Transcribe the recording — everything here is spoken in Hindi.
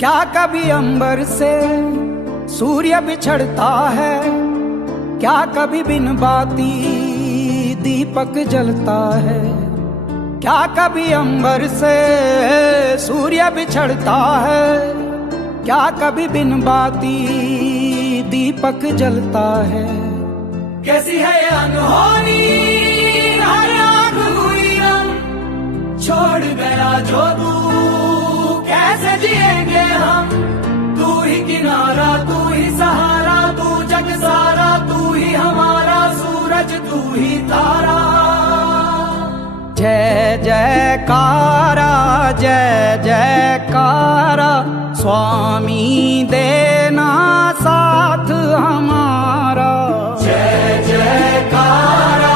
क्या कभी अंबर से सूर्य बिछड़ता है, क्या कभी बिन बाती दीपक जलता है। क्या कभी अंबर से सूर्य बिछड़ता है, क्या कभी बिन बाती दीपक जलता है। कैसी है ये अनहोनी हर आँख हुई हम, छोड़ गया जो तू कैसे जिएंगे हम। तू ही किनारा, तू ही सहारा, तू जग सारा, तू ही हमारा सूरज, तू ही तारा। जय जयकारा, जय जयकारा, स्वामी देना साथ हमारा। जय जयकारा,